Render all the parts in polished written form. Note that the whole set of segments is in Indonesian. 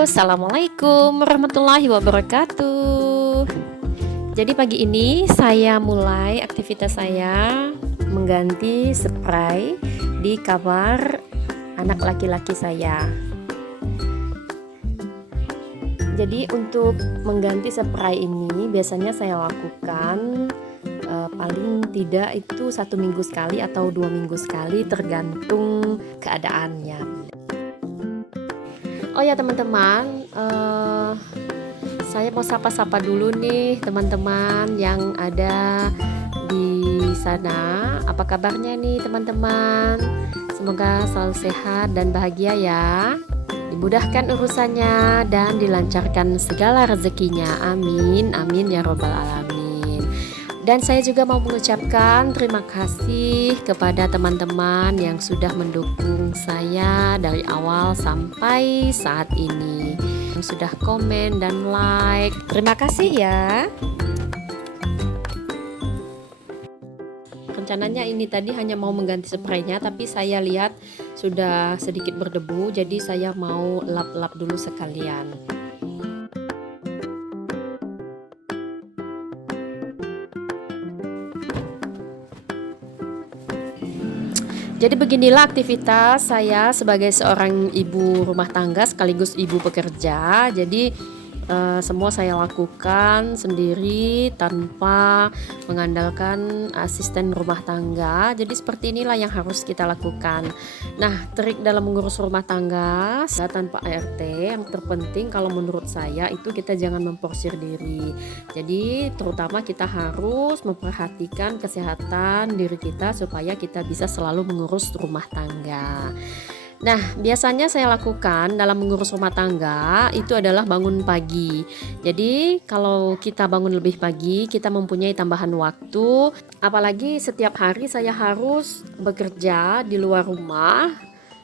Assalamualaikum warahmatullahi wabarakatuh. Jadi pagi ini saya mulai aktivitas saya mengganti spray di kamar anak laki-laki saya. Jadi untuk mengganti spray ini biasanya saya lakukan paling tidak itu 1 minggu sekali atau 2 minggu sekali tergantung keadaannya. Oh ya teman-teman, saya mau sapa-sapa dulu nih teman-teman yang ada di sana. Apa kabarnya nih teman-teman? Semoga selalu sehat dan bahagia ya. Dimudahkan urusannya dan dilancarkan segala rezekinya. Amin, amin ya robbal alamin. Dan saya juga mau mengucapkan terima kasih kepada teman-teman yang sudah mendukung saya dari awal sampai saat ini, yang sudah komen dan like. Terima kasih ya. Rencananya ini tadi hanya mau mengganti spraynya, tapi saya lihat sudah sedikit berdebu, jadi saya mau lap-lap dulu sekalian. Jadi beginilah aktivitas saya sebagai seorang ibu rumah tangga sekaligus ibu pekerja. Jadi semua saya lakukan sendiri tanpa mengandalkan asisten rumah tangga. Jadi seperti inilah yang harus kita lakukan. Nah, trik dalam mengurus rumah tangga tanpa ART yang terpenting kalau menurut saya itu kita jangan memforsir diri. Jadi terutama kita harus memperhatikan kesehatan diri kita supaya kita bisa selalu mengurus rumah tangga. Nah, biasanya saya lakukan dalam mengurus rumah tangga itu adalah bangun pagi. Jadi, kalau kita bangun lebih pagi, kita mempunyai tambahan waktu. Apalagi setiap hari saya harus bekerja di luar rumah.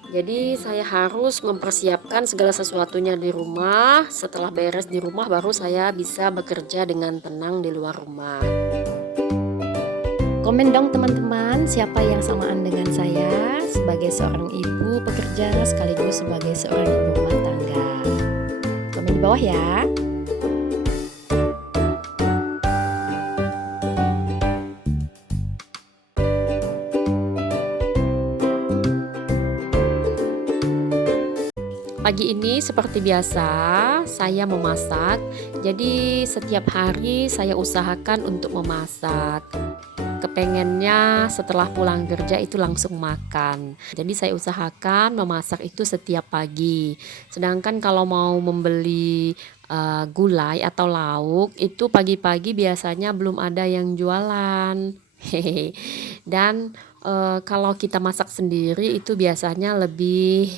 Jadi, saya harus mempersiapkan segala sesuatunya di rumah. Setelah beres di rumah, baru saya bisa bekerja dengan tenang di luar rumah. Komen dong teman-teman, siapa yang samaan dengan saya sebagai seorang ibu pekerja sekaligus sebagai seorang ibu rumah tangga. Komen di bawah ya. Pagi ini seperti biasa saya memasak. Jadi setiap hari saya usahakan untuk memasak. Kepengennya setelah pulang kerja itu langsung makan. Jadi saya usahakan memasak itu setiap pagi. Sedangkan kalau mau membeli gulai atau lauk itu pagi-pagi biasanya belum ada yang jualan. Dan kalau kita masak sendiri itu biasanya lebih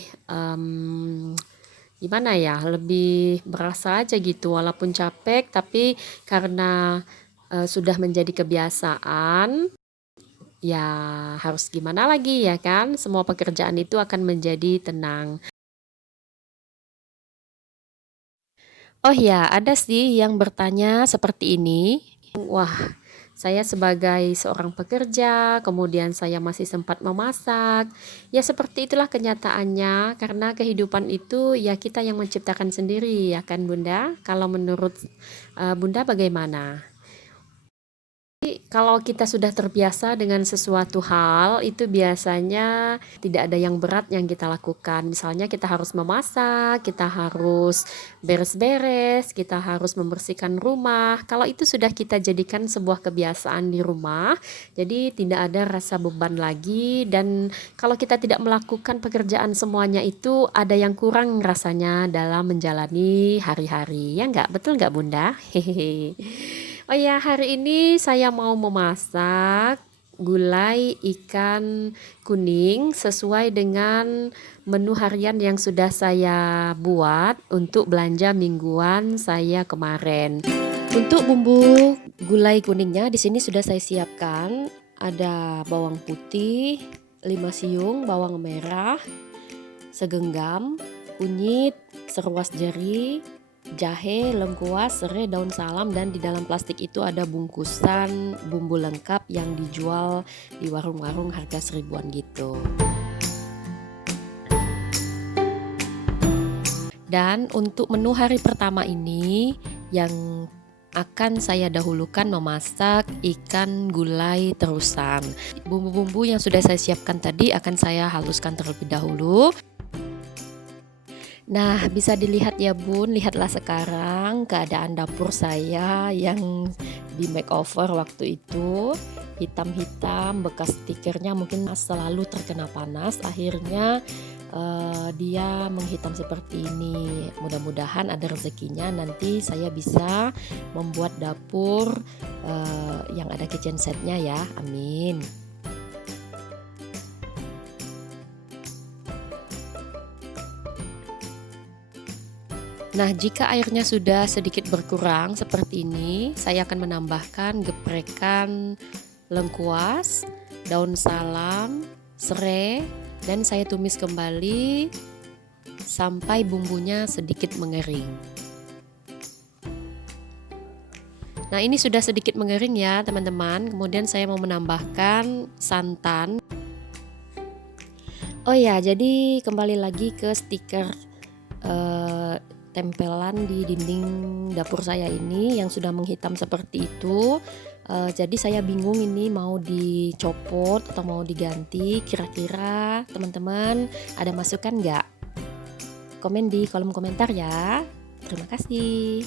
gimana ya, lebih berasa aja gitu walaupun capek, tapi karena sudah menjadi kebiasaan, ya harus gimana lagi ya kan, semua pekerjaan itu akan menjadi tenang. Oh ya, ada sih yang bertanya seperti ini. Wah, saya sebagai seorang pekerja, kemudian saya masih sempat memasak. Ya seperti itulah kenyataannya, karena kehidupan itu ya kita yang menciptakan sendiri ya kan Bunda. Kalau menurut Bunda bagaimana? Kalau kita sudah terbiasa dengan sesuatu hal, itu biasanya tidak ada yang berat yang kita lakukan. Misalnya kita harus memasak, kita harus beres-beres, kita harus membersihkan rumah. Kalau itu sudah kita jadikan sebuah kebiasaan di rumah, jadi tidak ada rasa beban lagi. Dan kalau kita tidak melakukan pekerjaan semuanya itu, ada yang kurang rasanya dalam menjalani hari-hari. Ya enggak? Betul enggak Bunda? Hehehe. Oh ya, hari ini saya mau memasak gulai ikan kuning sesuai dengan menu harian yang sudah saya buat untuk belanja mingguan saya kemarin. Untuk bumbu gulai kuningnya di sini sudah saya siapkan, ada bawang putih, 5 siung, bawang merah, segenggam, kunyit, seruas jari, jahe, lengkuas, serai, daun salam, dan di dalam plastik itu ada bungkusan bumbu lengkap yang dijual di warung-warung harga seribuan gitu. Dan untuk menu hari pertama ini yang akan saya dahulukan memasak ikan gulai terusan. Bumbu-bumbu yang sudah saya siapkan tadi akan saya haluskan terlebih dahulu. Nah, bisa dilihat ya Bun, lihatlah sekarang keadaan dapur saya yang di makeover waktu itu. Hitam-hitam, bekas stikernya mungkin selalu terkena panas, akhirnya dia menghitam seperti ini. Mudah-mudahan ada rezekinya nanti saya bisa membuat dapur yang ada kitchen setnya ya, amin. Nah, jika airnya sudah sedikit berkurang seperti ini, saya akan menambahkan geprekan lengkuas, daun salam, serai, dan saya tumis kembali sampai bumbunya sedikit mengering. Nah, ini sudah sedikit mengering ya teman-teman. Kemudian saya mau menambahkan santan. Oh ya, jadi kembali lagi ke stiker tempelan di dinding dapur saya ini yang sudah menghitam seperti itu. Jadi saya bingung ini mau dicopot atau mau diganti. Kira-kira teman-teman ada masukan nggak? Komen di kolom komentar ya. Terima kasih.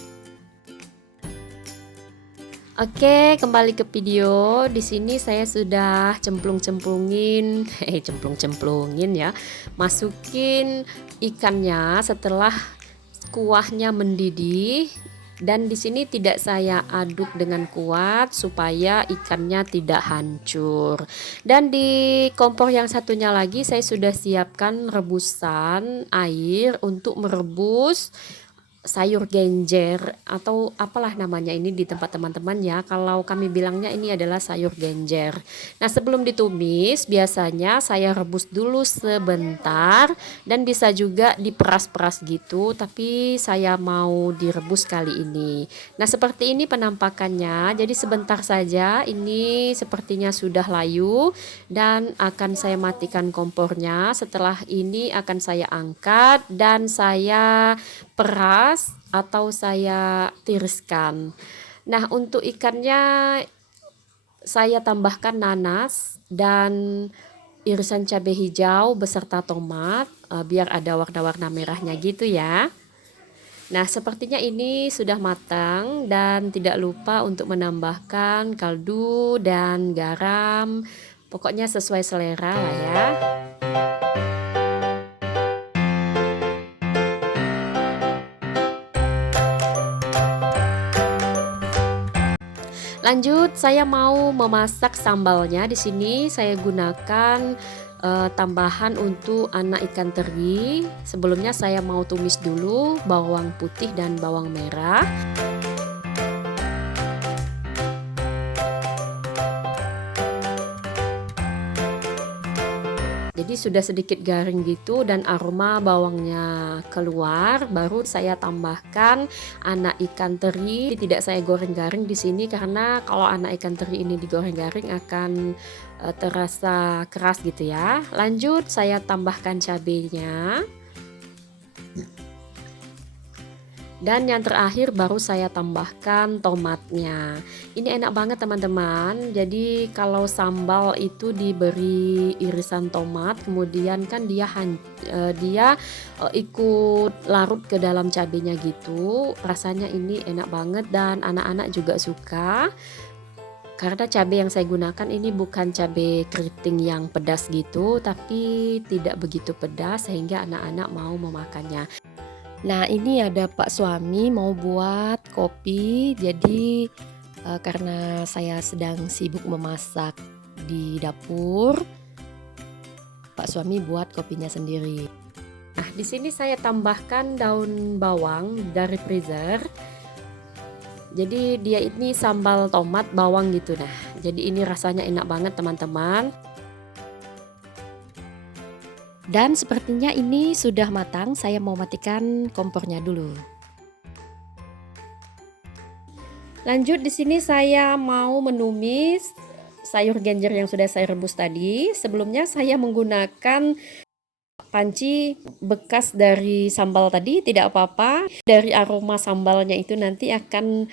Oke, kembali ke video. Di sini saya sudah cemplung-cemplungin, cemplung-cemplungin ya. Masukin ikannya setelah kuahnya mendidih, dan di sini tidak saya aduk dengan kuat supaya ikannya tidak hancur. Dan di kompor yang satunya lagi saya sudah siapkan rebusan air untuk merebus sayur genjer atau apalah namanya ini di tempat teman-teman ya. Kalau kami bilangnya ini adalah sayur genjer. Nah, sebelum ditumis biasanya saya rebus dulu sebentar dan bisa juga diperas-peras gitu, tapi saya mau direbus kali ini. Nah, seperti ini penampakannya. Jadi sebentar saja, ini sepertinya sudah layu dan akan saya matikan kompornya. Setelah ini akan saya angkat dan saya peras atau saya tiriskan. Nah, untuk ikannya saya tambahkan nanas dan irisan cabai hijau beserta tomat, biar ada warna-warna merahnya gitu ya. Nah, sepertinya ini sudah matang dan tidak lupa untuk menambahkan kaldu dan garam. Pokoknya sesuai selera lah ya. Lanjut, saya mau memasak sambalnya. Di sini saya gunakan tambahan untuk anak ikan teri. Sebelumnya saya mau tumis dulu bawang putih dan bawang merah. Jadi sudah sedikit garing gitu dan aroma bawangnya keluar, baru saya tambahkan anak ikan teri. Tidak saya goreng garing di sini karena kalau anak ikan teri ini digoreng garing akan terasa keras gitu ya. Lanjut saya tambahkan cabenya. Dan yang terakhir baru saya tambahkan tomatnya. Ini enak banget teman-teman. Jadi kalau sambal itu diberi irisan tomat, kemudian kan dia ikut larut ke dalam cabenya gitu. Rasanya ini enak banget dan anak-anak juga suka. Karena cabai yang saya gunakan ini bukan cabai keriting yang pedas gitu, tapi tidak begitu pedas sehingga anak-anak mau memakannya. Nah, ini ada Pak suami mau buat kopi. Jadi karena saya sedang sibuk memasak di dapur, Pak suami buat kopinya sendiri. Nah, di sini saya tambahkan daun bawang dari freezer. Jadi dia ini sambal tomat bawang gitu. Nah, jadi ini rasanya enak banget teman-teman. Dan sepertinya ini sudah matang, saya mau matikan kompornya dulu. Lanjut, di sini saya mau menumis sayur genjer yang sudah saya rebus tadi. Sebelumnya saya menggunakan panci bekas dari sambal tadi, tidak apa-apa. Dari aroma sambalnya itu nanti akan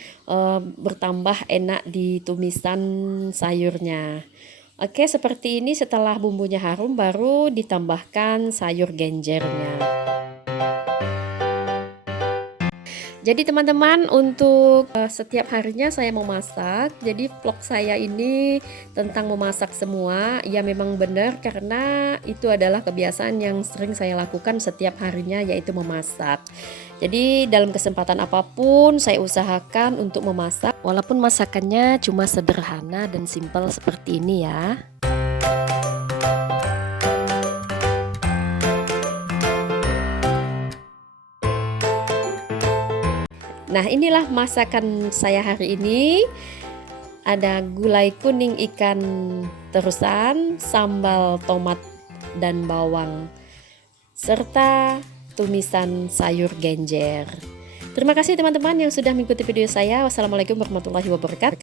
bertambah enak di tumisan sayurnya. Oke, seperti ini. Setelah bumbunya harum baru ditambahkan sayur genjernya. Jadi teman-teman, untuk setiap harinya saya memasak. Jadi vlog saya ini tentang memasak semua. Ya memang benar, karena itu adalah kebiasaan yang sering saya lakukan setiap harinya, yaitu memasak. Jadi dalam kesempatan apapun saya usahakan untuk memasak, walaupun masakannya cuma sederhana dan simpel seperti ini ya. Nah, inilah masakan saya hari ini. Ada gulai kuning ikan terusan, sambal tomat dan bawang, serta tumisan sayur genjer. Terima kasih teman-teman yang sudah mengikuti video saya. Wassalamualaikum warahmatullahi wabarakatuh.